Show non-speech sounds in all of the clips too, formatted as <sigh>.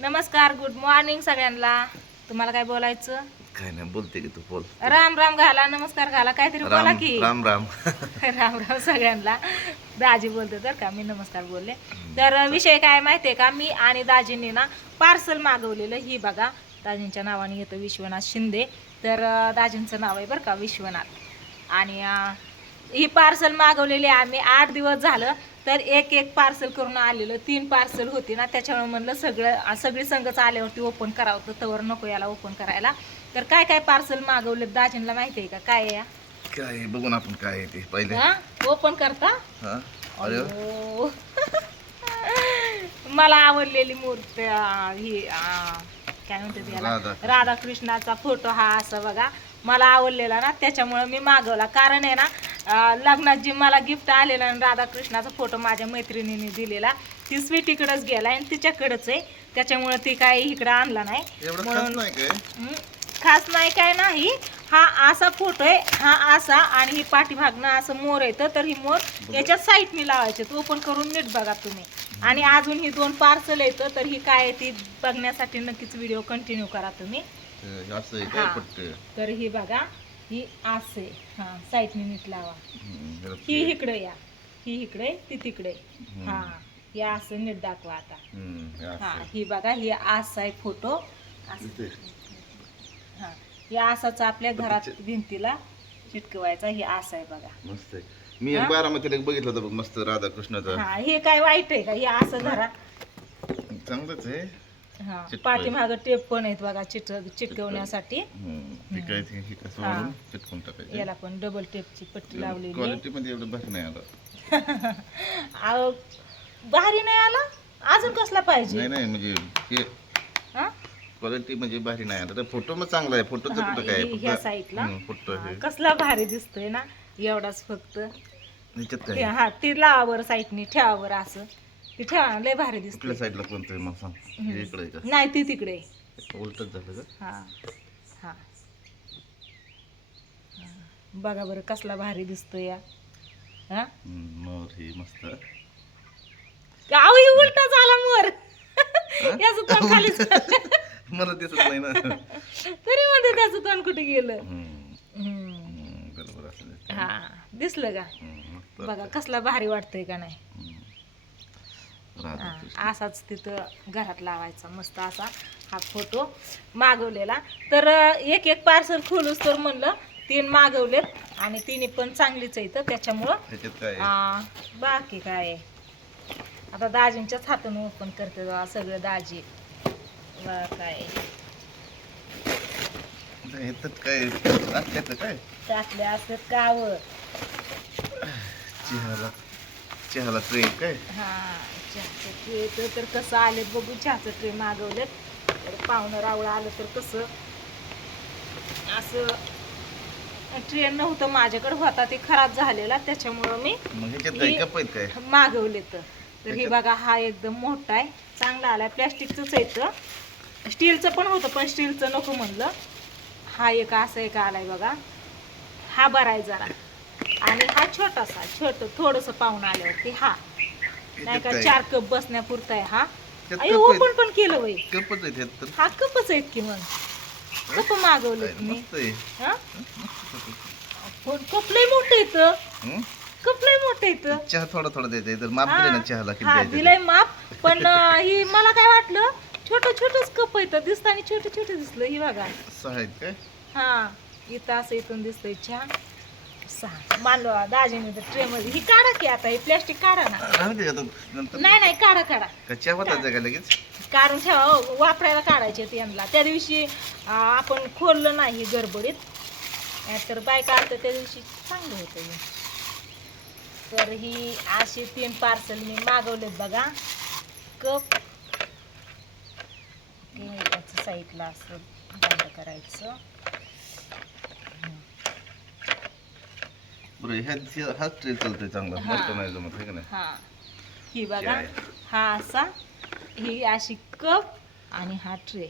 नमस्कार good morning सगळ्यांना. तुम्हाला काय बोलायचं? काय नाही बोलते की तू बोल. राम राम घाला नमस्कार घाला काहीतरी बोला राम की. राम राम. <laughs> राम राम सगळ्यांना. दाजी बोलते तर का मी नमस्कार बोलले. तर विषय काय माहितीये का मी आणि दाजींनी ना पार्सल मागवलेलं ही बघा. दाजींच्या नावाने येतं विश्वनाथ शिंदे. तर दाजींचं नाव आहे बरं का विश्वनाथ. आणि अं, ही पार्सल मागवलेली आम्ही आठ दिवस झालं. तर एक एक पार्सल करून आलेलं तीन पार्सल होती ना त्याच्यामुळे म्हणलं सगळं सगळी संघच आल्यावरती ओपन करावं तर तवर नको याला ओपन करायला. तर काय काय पार्सल मागवले दाजींना माहिती आहे का? काय आहे या? काय बघून आपण काय ते पहिले. हा? ओपन करता? हा? अरे. <laughs> मला आवडलेली मूर्ती ही काय म्हणते. राधाकृष्णाचा फोटो हा असा बघा. मला आवडलेला ना त्याच्यामुळे मी मागवला. कारण आहे ना लग्नात जी मला गिफ्ट आलेला ना राधाकृष्णाचा फोटो माझ्या मैत्रिणीने दिलेला ती स्वीटीकडेच गेला आणि तिच्याकडेच आहे. त्याच्यामुळे ती काही इकडे आणला नाही. म्हणून काय? खास नाही काय नाही. हा असा फोटो आहे हा असा आणि ही पाठीमागनं असं मोर येतं तर ही मोर याच्या साईडनी लावायचे ओपन करून नीट बघा तुम्ही. आणि अजून ही दोन पार्सल येतं तर ही काय ती बघण्यासाठी नक्कीच व्हिडिओ कंटिन्यू करा तुम्ही. काय हा. तर ही बघा. ही असे हा साईडनी नीट लावा. ही इकडे या. ही इकडे ती तिकडे. हा हे असं नीट दाखवा आता. हे हा आहे. बघा ही असा आहे फोटो. हा हे असाच आपल्या घरात भिंतीला चिटकवायचा हे असं आहे बघा. मस्त आहे. मी एक बारामतीला एक बघितलं होतं बघ मस्त राधाकृष्णाचा. हा हे काय वाईट आहे का? हे असं धरा चांगलंच आहे. पाठीमाग टेप पण आहेत बघा चिट चिटकवण्यासाठी. चिटकून टाकायचं. याला पण डबल टेपची पट्टी लावलेली आहे. क्वालिटी मध्ये एवढं भारी नाही आलं. <laughs> भारी नाही आला? अजून कसला पाहिजे? नाही म्हणजे? क्वालिटी म्हणजे भारी नाही आलं. तर फोटो मग चांगला आहे. कुठं काय हि- ह्या साईडला फोटो कसला भारी दिसतोय ना? एवढाच फक्त. हा ती लावावर साईडनी ठेवावर असं. ती ठेवा लय भारी दिसते. कुठल्या साईडला कोणतं आहे मग सांग? हे इकडे आहे का? नाही ती तिकडे उलटच झालं का? हा हा. हा. बघा बरं कसला भारी दिसतोय या. हा? हम्म, मोर हे मस्त. अहो ही उलटा झाला मोर याचं तोंड खाली <laughs> मला दिसत नाही ना. तरी मध्ये त्याचं तोंड कुठे गेलं? हम्म, हम्म. हम्म, बरोबर असं दिसतं. हा दिसलं का? हम्म, मस्त बघा कसला भारी वाटतंय का नाही? हम्म. हा, असाच तिथं घरात लावायचा मस्त असा हा फोटो मागवलेला. तर एक एक पार्सल खोलूस तर म्हणलं तीन मागवलेत आणि तिन्ही पण चांगलीच आहेत त्याच्यामुळं ह्याच्यात काय आहे? आ, बाकी काय आहे? आता दाजींच्याच हातून ओपन करते बघा सगळं दाजी. बघा काय? ह्याच्यात काय? असल्याचं काय? चहाला ट्रे काय? हा. चहाचं ट्रे तर तर कसं आले बघू. चहाचं ट्रे मागवलेत. तर पाहुणं रावळं आलं तर कसं? असं ट्रेन नव्हतं माझ्याकडे होता ते खराब झालेला. त्याच्यामुळं मी मागवले तर तर हे बघा हा एकदम मोठा आहे. चांगला आलाय. प्लॅस्टिकचंच येतं स्टीलचं पण होतं पण स्टीलचं नको म्हणलं. हा एक असा एक आलाय बघा. हा बरा आहे जरा. आणि हा छोटासा छोट थोडस पाहून आल्यावरती हा. नाही का चार कप बसण्यापुरता आहे हा. ओपन पण केलं वय. कपच आहेत ह्यात तर. हा कपच आहेत की मग? कप मागवले मस्त आहे. हा? पण कप लय मोठं येतं? कप लय मोठं येतं चहा थोडा थोडा द्यायचा तर माप दिले ना चहाला किती हा द्यायचं. दिलंय माप पण अं, ही मला काय वाटलं छोट छोटच कप येतं दिसताना छोटे छोटे दिसलं ही बघा. सहा आहेत काय? हा इथं असं इथून दिसतंय चहा. सहा. मानलो दाजीने तर ट्रे मध्ये. ही काढा की आता ही प्लॅस्टिक काढा ना. राहू दे आता नंतर. नाही नाही काढा काढा. का चहा होता का लगेच? काढून ठेवा हो, वापरायला काढायचे यांना. त्या दिवशी अं, आपण खोललं नाही गडबडीत. तर बायका आता त्या दिवशी चांगलं होतं हे. तर ही अशी तीन पार्सल मी मागवलेत बघा. कप. साईडला असं बंद करायचं. बरं ह्या हाच ट्रे चालतोय चांगला. हा. मोठं नाही जमत आहे का नाही? हा. ही बघा? हा असा ही अशी कप आणि हा ट्रे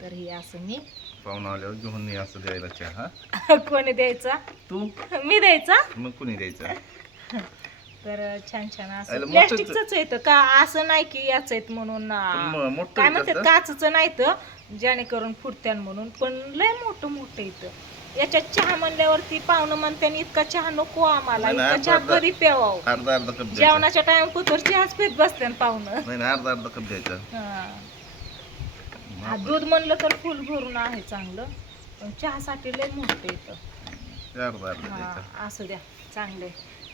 तर ही असं मी पाहुणा आल्यावर घेऊन ये असं द्यायला चहा. <laughs> कोणी द्यायचा? तू? मी द्यायचा? मग कुणी द्यायचा? <laughs> तर छान छान असं. अरे मोठंच- प्लॅस्टिकच येतं का असं नाही की याच आहेत म्हणून मोठं काय आहे म्हणतात जास्त. काचच नाही तर जेणेकरून फुटत्यान म्हणून. पण लय मोठं मोठं इथं. याच्यात चहा म्हणल्यावरती पाहुणं म्हणत्याने इतका चहा नको आम्हाला नाही, इतका चहा अर्धा- घरी प्यावावं. अर्धा अर्धा कप द्यायचा. जेवणाच्या टाइम पुतर चहाच पित बसत्यान पाहुणं. नाही नाही अर्धा अर्धा कप द्यायचा. हा. हा, दूध म्हणलं तर फुल भरून आहे चांगलं पण चहासाठी लय मोठं येतं ते अर्धा अर्धा द्यायचा. हा असू द्या चांगले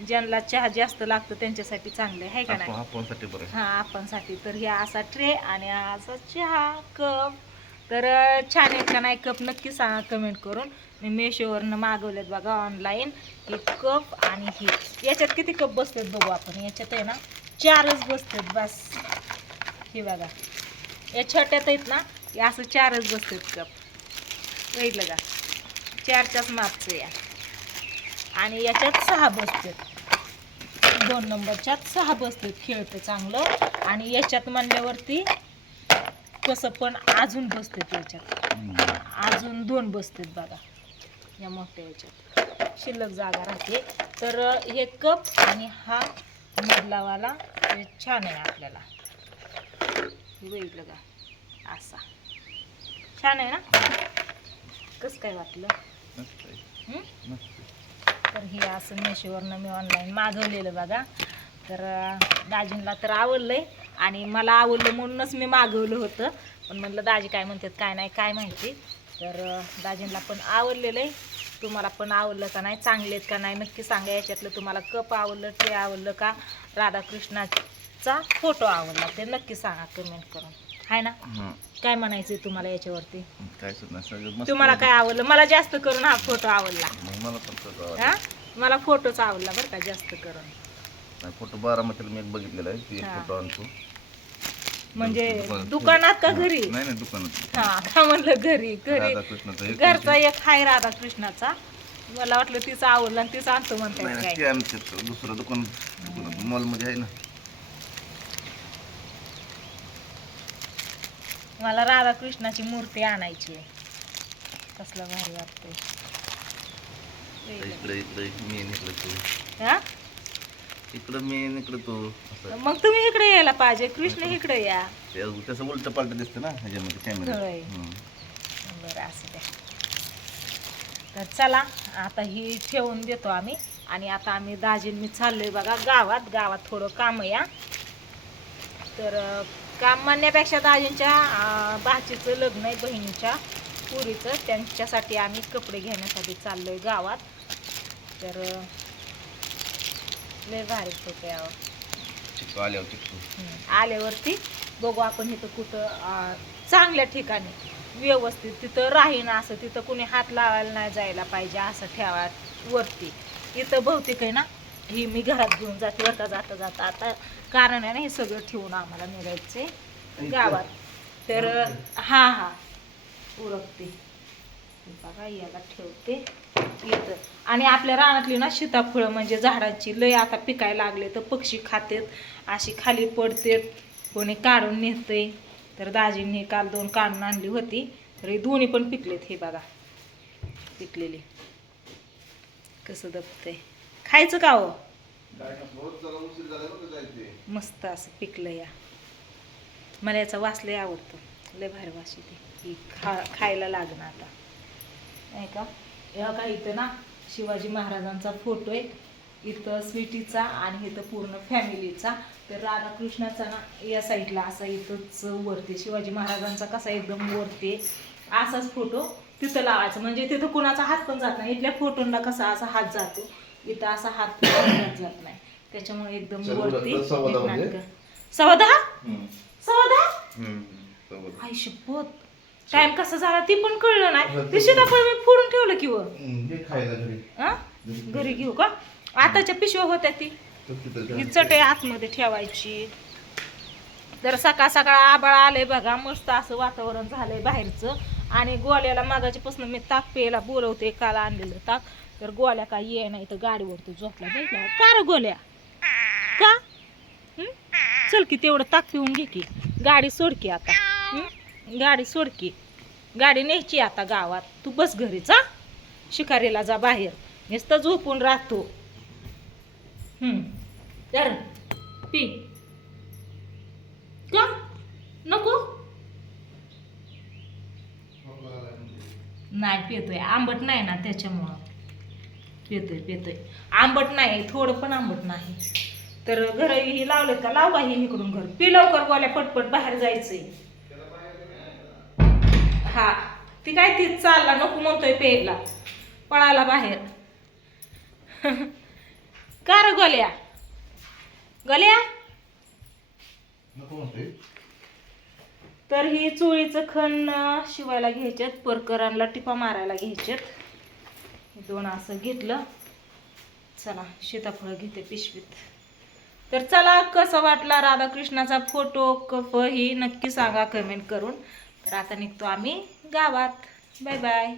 ज्यांना चहा जास्त लागतं त्यांच्यासाठी चांगले आहे का आपण नाही? आपणसाठी बरं हा आपणसाठी. तर हे असा ट्रे आणि हा असा चहा कप. तर छान आहेत का नाही? कप नक्की सांगा कमेंट करून. मी मेशोवरनं मागवलेत बघा ऑनलाईन हे कप आणि हे. याच्यात किती कप बसतात बघू आपण? याच्यात आहे ना चारच बसतात बस. हे बघा. या छोट्यात आहेत ना या असं चारच बसतात कप. बघितलं का? चारच्याच मापचं या. आणि याच्यात सहा बसतात दोन नंबरच्यात सहा बसतात खेळतं चांगलं. आणि याच्यात म्हणल्यावरती कसं पण अजून बसतात याच्यात. अजून दोन बसतात बघा. या मोठ्या याच्यात. शिल्लक जागा राहते. तर हे कप आणि हा मधलावाला हे छान आहे आपल्याला. हे बघितलं का? असा. छान आहे ना? कसं काय वाटलं? तर हे असं मेशोवरनं मी ऑनलाईन मागवलेलं बघा. तर अं, दाजींला तर आवडलंय. आणि मला आवडलं म्हणूनच मी मागवलं होतं. पण म्हटलं दाजी काय म्हणतात काय नाही काय माहिती. तर अं, दाजींला पण आवडलेलं आहे. तुम्हाला पण आवडलं का नाही चांगले आहेत का नाही नक्की सांगा. याच्यातलं तुम्हाला कप आवडलं ट्रे आवडलं का राधाकृष्णाचा फोटो आवडला ते नक्की सांगा कमेंट करून. आहे ना. काय म्हणायचं तुम्हाला याच्यावरती? तुम्हाला. काय आवडलं? मला जास्त करून हा फोटो आवडला. मला. हा? फोटोच आवडला बरं का जास्त करून. फोटो बारामतीला मी एक बघितलेला आहे ती एक हा. फोटो आणतो. म्हणजे दुकानात. दुकानात का घरी? नाही नाही दुकानात. हा का म्हणलं घरी घरी. राधाकृष्णाचा एक घरचा एक हाय राधाकृष्णाचा. मला वाटलं तिचा आवडला आणि तिचा आणतो म्हणताय नाही, काय. ते आमच्या दुसरं दुकान दुकानात मॉलमध्ये आहे ना. मला राधाकृष्णाची मूर्ती आणायची आहे. कसलं भारी वाटतंय. इकडे इकडे मी आणि इकडे तू. हा? इकडं मी इकडे तू. असं मग तुम्ही इकडे यायला पाहिजे. कृष्ण इकडे या. ते तसं उलट पालट दिसतं ना ह्याच्यामध्ये कॅमेरा. बरं असं द्या तर चला आता ही ठेवून देतो आम्ही. आणि आता आम्ही दाजीन मी चाललोय बघा गावात. गावात थोडं काम हा. तर अं, काम म्हणण्यापेक्षा दाजींच्या अं, भाचीचं लग्न आहे बहिणीच्या पुरीचं. त्यांच्यासाठी आम्ही कपडे घेण्यासाठी चाललोय गावात. तर अं, लय भारी फोटो यावं चिकू आल्यावर चिकू. आल्यावरती बघू आपण इथं कुठं अं, चांगल्या ठिकाणी व्यवस्थित तिथं राहीन असं तिथं कुणी हात लावायला नाही जायला पाहिजे असं ठेवा वरती. इथं बहुतेक आहे ना ही मी घरात घेऊन जाते का जाता जाता. आता कारण आहे ना हे सगळं ठेवून आम्हाला निघायचे गावात. तर हा हा. उरकते. हे बघा याला ठेवते. येतं. आणि आपल्या रानातली ना सीताफळं म्हणजे झाडाची लय आता पिकायला लागले तर पक्षी खातेत. अशी खाली पडतेत कोणी काढून नेते तर दाजींनी काल दोन काढून आणली होती. तर हे दोन्ही पण पिकलेत हे बघा. पिकलेली. कसं दबतंय. खायचं का हो? मस्त असं पिकलं या. मला याचा वास लय आवडतो. लय भारी वास येते. ही खा खायला लागणं आता. नाही का? या का इथं ना शिवाजी महाराजांचा फोटो आहे. इथं स्वीटीचा आणि इथं पूर्ण फॅमिलीचा. तर राधाकृष्णाचा ना या साईडला असा इथंच वरती शिवाजी महाराजांचा कसा एकदम वरती. असाच फोटो तिथं लावायचा. म्हणजे तिथं कुणाचा हात पण जात नाही. इथल्या फोटोंना कसा असा हात जातो. इथं असा हात जात नाही. त्याच्यामुळे एकदम वरती सव्वा दहा. सव्वा दहा. आई शपथ. टाइम कसा झाला ती पण कळलं नाही. ते सीताफळ मी फोडून ठेवलं की व? हे खायला घरी. हा? घरी घेऊ का? आताच्या पिशव्या होत्या ती. ही चटई आतमध्ये ठेवायची. तर सकाळ सकाळ आबाळ आलंय बघा मस्त असं वातावरण झालंय बाहेरचं. आणि गोल्याला मागाच्यापासून मी ताक प्यायला बोलवते काल आणलेलं ताक. तर गोल्या काय ये नाही तर गाडीवरती झोपला. बघितलं? का रे गोल्या का? चल की तेवढं ताक पिऊन घे की. गाडी सोड की आता? गाडी सोड की. गाडी न्यायची आता गावात. तू बस घरीच हा? शिकारीला जा बाहेर. नुसतं झोपून राहतो. तर पी. का? नको? नाही पितोय. आंबट नाही ना त्याच्यामुळं. पितोय पितोय. आंबट नाही थोडं पण आंबट नाही. तर घर ही लावलेत का? लाव हे ही इकडून घर. पी लवकर गोल्या पटपट बाहेर जायचंय. ती काय ती चालला नको म्हणतोय प्यायला. पळाला बाहेर. <laughs> का रे गोल्या? गोल्या? तर ही चोळीचं खण शिवायला घ्यायच्यात परकरांना टिपा मारायला घ्यायच्यात दोन असं घेतलं. चला सीताफळ घेते पिशवीत. तर चला कसा वाटला राधाकृष्णाचा फोटो कप ही नक्की सांगा कमेंट करून. तर आता निघतो आम्ही. गावात. Bye bye.